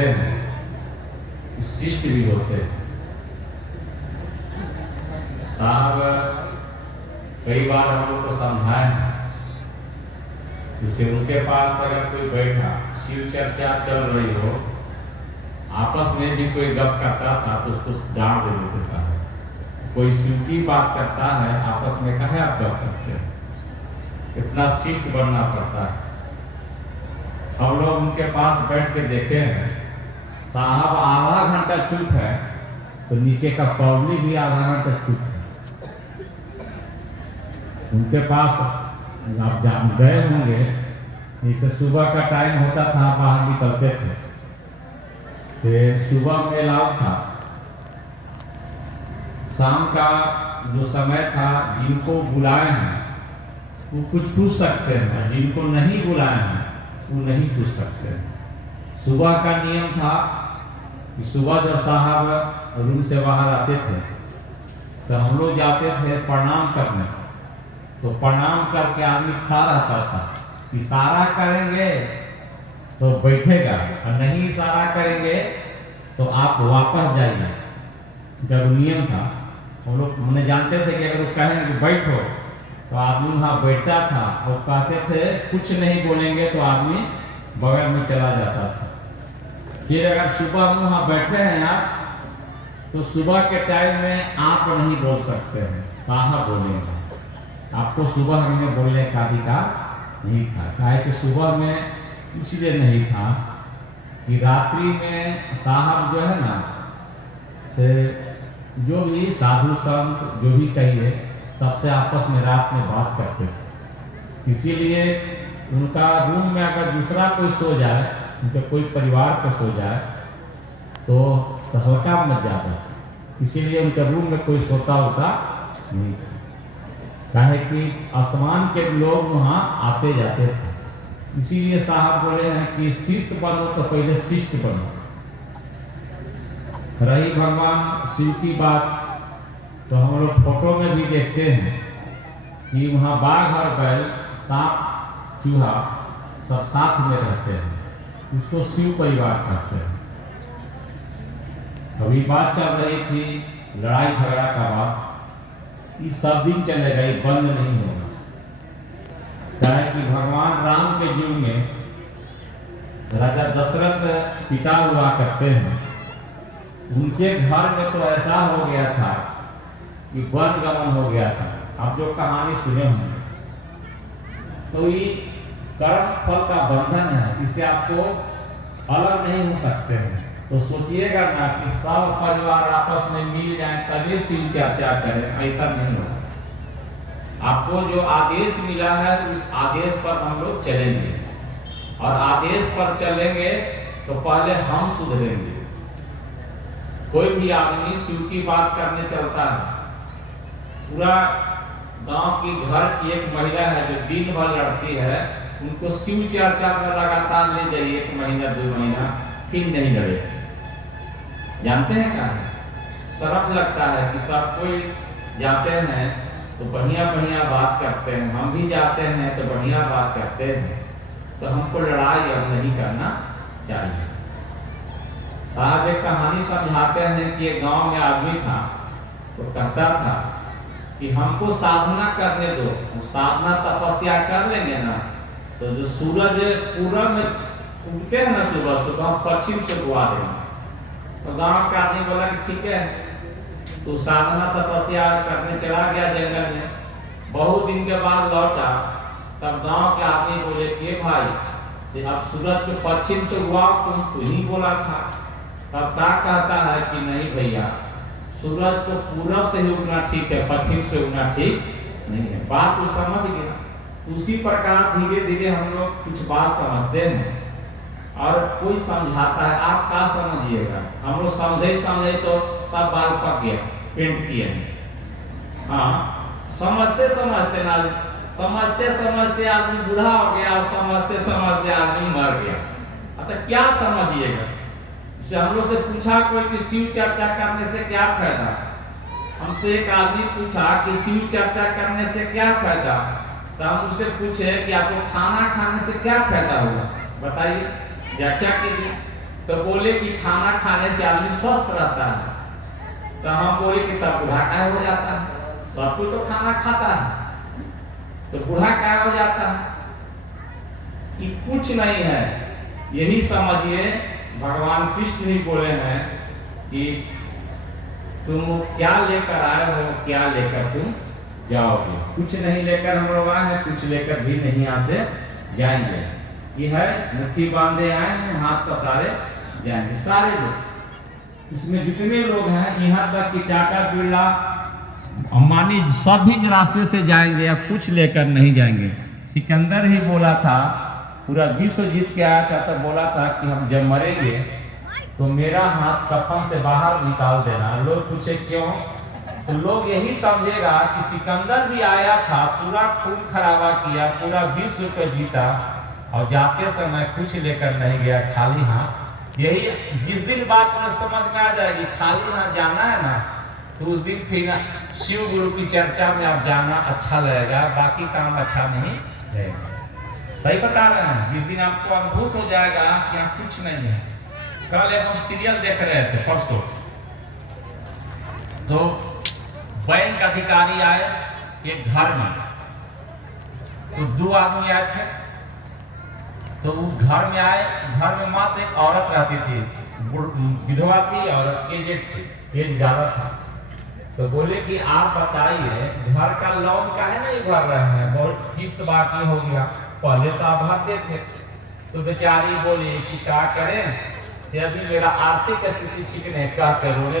होते हैं, शिष्ट भी होते हैं। साहब कई बार हम लोग को समझाए हैं, जैसे उनके पास अगर कोई बैठा, शिव चर्चा चल रही हो, आपस में भी कोई गप करता था तो उसको डांट दे देते साहब। कोई शिव की बात करता है, आपस में कहे आप गप करते हैं, इतना शिष्ट बनना पड़ता है। हम लोग उनके पास बैठ के देखे हैं, साहब आधा घंटा चुप है तो नीचे का पब्लिक भी आधा घंटा चुप है। उनके पास आप गए होंगे, जैसे सुबह का टाइम होता था, बाहर निकलते थे, फिर सुबह में अलाउ था, शाम का जो समय था, जिनको बुलाए हैं वो कुछ पूछ सकते हैं, जिनको नहीं बुलाए हैं वो नहीं पूछ सकते हैं। सुबह का नियम था कि सुबह जब साहब रूम से बाहर आते थे तो हम लोग जाते थे प्रणाम करने, तो प्रणाम करके आदमी खड़ा रहता था। इशारा करेंगे तो बैठेगा और नहीं इशारा करेंगे तो आप वापस जाइए। जब नियम था, हम लोग हमने जानते थे कि अगर वो कहेंगे बैठो तो आदमी वहाँ बैठता था, और कहते थे कुछ नहीं बोलेंगे तो आदमी बगल में चला जाता था। फिर अगर सुबह में वहाँ बैठे हैं आप, तो सुबह के टाइम में आप नहीं बोल सकते हैं, साहब बोलेंगे। आपको सुबह में बोलने का अधिकार नहीं था, काहे कि सुबह में इसलिए नहीं था कि रात्रि में साहब जो है ना से जो भी साधु संत जो भी कहिए सबसे आपस में रात में बात करते थे। इसीलिए उनका रूम में अगर दूसरा कोई सो जाए, उनके कोई परिवार का सो जाए तो हल्का मच जाता था। इसीलिए उनके रूम में कोई सोता होता नहीं था, काहे कि आसमान के लोग वहाँ आते जाते थे। इसीलिए साहब बोले हैं कि शिष्य बनो तो पहले शिष्ट बनो। रही भगवान शिव की बात, तो हम लोग फोटो में भी देखते हैं कि वहाँ बाघ और बैल, सांप, चूहा सब साथ में रहते हैं, उसको शिव परिवार कहते हैं। अभी बात चल रही थी लड़ाई झगड़ा का बात, ये सब दिन चलेगा, ये बंद नहीं होगा। चाहे कि भगवान राम के युग में राजा दशरथ पिता हुआ करते हैं, उनके घर में तो ऐसा हो गया था कि वन गमन हो गया था। आप जो कहानी सुने होंगे, तो ये कर्म फल का बंधन है, इससे आपको अलग नहीं हो सकते हैं। तो सोचिएगा ना कि सब परिवार आपस में मिल जाए तभी शिव चर्चा करें, ऐसा नहीं होगा। आपको जो आदेश मिला है उस आदेश पर हम लोग चलेंगे, और आदेश पर चलेंगे तो पहले हम सुधरेंगे। कोई भी आदमी शिव की बात करने चलता है, पूरा गांव की घर की एक महिला है जो दिन भर लड़ती है, उनको शिव चर्चा में लगातार ले जाइए 1 महीना 2 महीना, फिर नहीं लड़े। जानते हैं क्या है? शर्म लगता है कि सब कोई जाते हैं तो बढ़िया बढ़िया बात करते हैं, हम भी जाते हैं तो बढ़िया बात करते हैं, तो हमको लड़ाई अब नहीं करना चाहिए। साहब एक कहानी समझाते हैं कि एक गांव में आदमी था, तो कहता था कि हमको साधना करने दो, हम साधना तपस्या कर लेंगे ना, तो जो सूरज पूरब में उगते हैं ना सुबह सुबह, हम पश्चिम से बुआ देंगे। तो गांव का आदमी बोला कि ठीक है, तो साधना तपस्या करने चला गया जंगल में। बहुत दिन के बाद लौटा, तब गांव के आदमी बोले कि भाई से अब सूरज को पश्चिम से उगवा, तुम ही बोला था। तब क्या कहता है कि नहीं भैया, सूरज को पूरब से ही उगना ठीक है, पश्चिम से उगना ठीक नहीं है। बात को समझ गया। उसी प्रकार धीरे धीरे हम लोग कुछ बात समझते हैं और कोई समझाता है, आप क्या समझिएगा। हम लोग समझे तो सब बाल पक गया, पेंट किए। हाँ, समझते समझते ना, समझते समझते आदमी बूढ़ा हो गया और समझते समझते आदमी मर गया। अच्छा, क्या समझिएगा। जैसे हम लोग से पूछा कोई कि शिव चर्चा करने से क्या फायदा, हमसे एक आदमी पूछा कि शिव चर्चा करने से क्या फायदा, तो हम उससे पूछे कि आपको खाना खाने से क्या फायदा होगा, बताइए, व्याख्या कीजिए। तो बोले कि खाना खाने से आदमी स्वस्थ रहता है। तो हम बोले कि तब बूढ़ा क्या हो जाता है, सब कोई तो खाना खाता है, तो बूढ़ा क्या हो जाता है? कि कुछ नहीं है। यही समझिए भगवान कृष्ण ही बोले हैं कि तुम क्या लेकर आए हो, क्या लेकर तुम जाओगे। कुछ नहीं लेकर हम लोग आए हैं, कुछ लेकर भी नहीं यहाँ से जाएंगे। ये है मुट्ठी बांधे आए हैं, हाथ पसारे जाएंगे सारे लोग। इसमें जितने लोग हैं यहाँ तक कि टाटा बिरला अंबानी सब भी रास्ते से जाएंगे या कुछ लेकर नहीं जाएंगे। सिकंदर ही बोला था, पूरा विश्व जीत के आया था, तो बोला था कि हम जब मरेंगे तो मेरा हाथ कफन से बाहर निकाल देना। लोग पूछे क्यों, तो लोग यही समझेगा कि सिकंदर भी आया था, पूरा खून खराबा किया, पूरा विश्व को जीता और जाते समय कुछ लेकर नहीं गया, खाली हाथ। यही जिस दिन बात में समझ में आ जाएगी खाली हाथ जाना है ना, तो उस दिन फिर शिव गुरु की चर्चा में आप जाना अच्छा लगेगा, बाकी काम अच्छा नहीं रहेगा। सही बता रहे हैं। जिस दिन आपको अनुभूत हो जाएगा कि यहाँ कुछ नहीं है। कल एक हम सीरियल देख रहे थे परसों, तो बैंक अधिकारी आए एक घर में, तो 2 आदमी आए थे। तो वो घर में आए, घर में मात्र एक औरत रहती थी, विधवा थी और एजेड थी, एज ज्यादा था। तो बोले कि आप बताइए घर का लोन का है नहीं भर रहे हैं, बहुत किस्त बाकी हो गया, पहले तो आप भरते थे। तो बेचारी बोली कि क्या करें, से अभी मेरा आर्थिक स्थिति ठीक नहीं, कह कर रोने